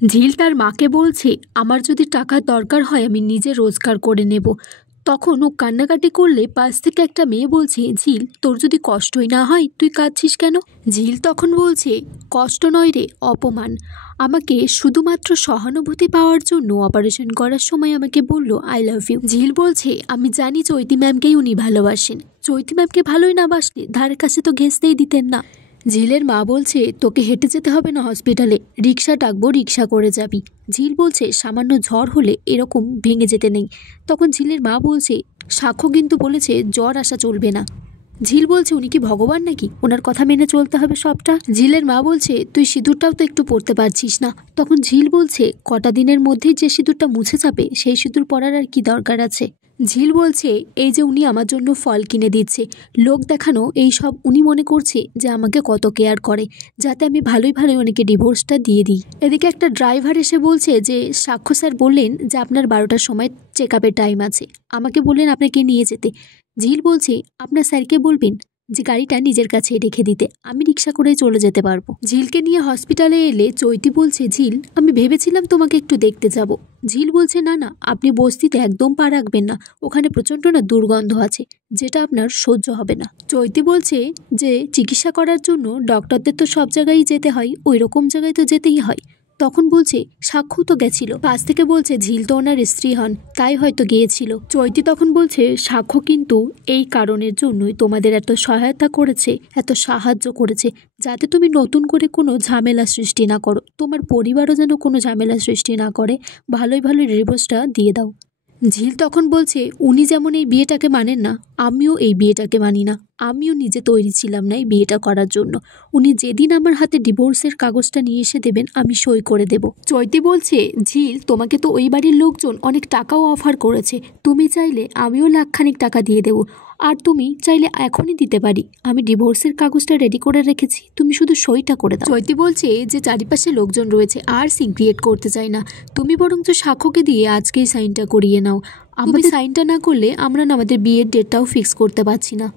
ঝিল তার মাকে বলছে আমার যদি টাকার দরকার হয় আমি নিজে রোজগার করে নেব। তখন ও কান্নাকাটি করলে পাশ থেকে একটা মেয়ে বলছে, ঝিল তোর যদি কষ্টই না হয় তুই কাঁদছিস কেন? ঝিল তখন বলছে, কষ্ট নয় রে, অপমান। আমাকে শুধুমাত্র সহানুভূতি পাওয়ার জন্য অপারেশন করার সময় আমাকে বলল আই লাভ ইউ। ঝিল বলছে, আমি জানি চৈতি ম্যামকেই উনি ভালোবাসেন, চৈতি ম্যামকে ভালোই না বাসলে ধারে কাছে তো ঘেঁষতেই দিতেন না। ঝিলের মা বলছে, তোকে হেঁটে যেতে হবে না হসপিটালে, রিক্সা ডাকবো, রিক্সা করে যাবি। ঝিল বলছে, সামান্য ঝড় হলে এরকম ভেঙে যেতে নেই। তখন ঝিলের মা বলছে, সাক্ষ্য কিন্তু বলেছে জ্বর আসা চলবে না। ঝিল বলছে, উনি কি ভগবান নাকি, ওনার কথা মেনে চলতে হবে সবটা। ঝিলের মা বলছে, তুই সিঁদুরটাও তো একটু পরতে পারছিস না। তখন ঝিল বলছে, কটা দিনের মধ্যেই যে সিঁদুরটা মুছে যাবে সেই সিঁদুর পরার আর কি দরকার আছে। ঝিল বলছে, এই যে উনি আমার জন্য ফল কিনে দিচ্ছে, লোক দেখানো এই সব উনি মনে করছে যে আমাকে কত কেয়ার করে, যাতে আমি ভালোই ওনাকে ডিভোর্সটা দিয়ে দিই। এদিকে একটা ড্রাইভার এসে বলছে যে সাক্ষ্য স্যার বললেন যে আপনার 12টার সময় চেক আপের টাইম আছে, আমাকে বললেন আপনাকে নিয়ে যেতে। ঝিল বলছে, আপনার স্যারকে বলবেন যে গাড়িটা নিজের কাছে রেখে দিতে, আমি রিক্সা করে চলে যেতে পারবো। ঝিলকে নিয়ে হসপিটালে এলে চৈতি বলছে, ঝিল আমি ভেবেছিলাম তোমাকে একটু দেখতে যাব। ঝিল বলছে, না না, আপনি বস্তিতে একদম পা রাখবেন না, ওখানে প্রচণ্ড না দুর্গন্ধ আছে, যেটা আপনার সহ্য হবে না। চৈতি বলছে যে চিকিৎসা করার জন্য ডক্টরদের তো সব জায়গায় যেতে হয়, ওই রকম জায়গায় তো যেতেই হয়। তখন বলছে, সাক্ষ্য তো গেছিল। পাশ থেকে বলছে, ঝিল তো ওনার স্ত্রী হন, তাই হয়তো গিয়েছিল। চৈতি তখন বলছে, সাক্ষ্য কিন্তু এই কারণের জন্যই তোমাদের এত সহায়তা করেছে, এত সাহায্য করেছে, যাতে তুমি নতুন করে কোনো ঝামেলা সৃষ্টি না করো, তোমার পরিবারও যেন কোনো ঝামেলা সৃষ্টি না করে, ভালোই ডিভোর্সটা দিয়ে দাও। ঝিল তখন বলছে, উনি যেমন এই বিয়েটাকে মানেন না, আমিও এই বিয়েটাকে মানি না, আমিও নিজে তৈরি ছিলাম না এই বিয়েটা করার জন্য। উনি যেদিন আমার হাতে ডিভোর্সের কাগজটা নিয়ে এসে দেবেন আমি সই করে দেব। চৈতি বলছে, ঝিল তোমাকে তো ওই বাড়ির লোকজন অনেক টাকাও অফার করেছে, তুমি চাইলে আমিও লাখখানিক টাকা দিয়ে দেবো, আর তুমি চাইলে এখনই দিতে পারি, আমি ডিভোর্সের কাগজটা রেডি করে রেখেছি, তুমি শুধু সইটা করে দাও। চৈতি বলছে যে চারিপাশে লোকজন রয়েছে, আর সিন ক্রিয়েট করতে চাই না, তুমি বরঞ্চ সাক্ষ্যকে দিয়ে আজকেই সাইনটা করিয়ে নাও, আমি সাইনটা না করলে আমরা না আমাদের বিয়ের ডেটটাও ফিক্স করতে পারছি না।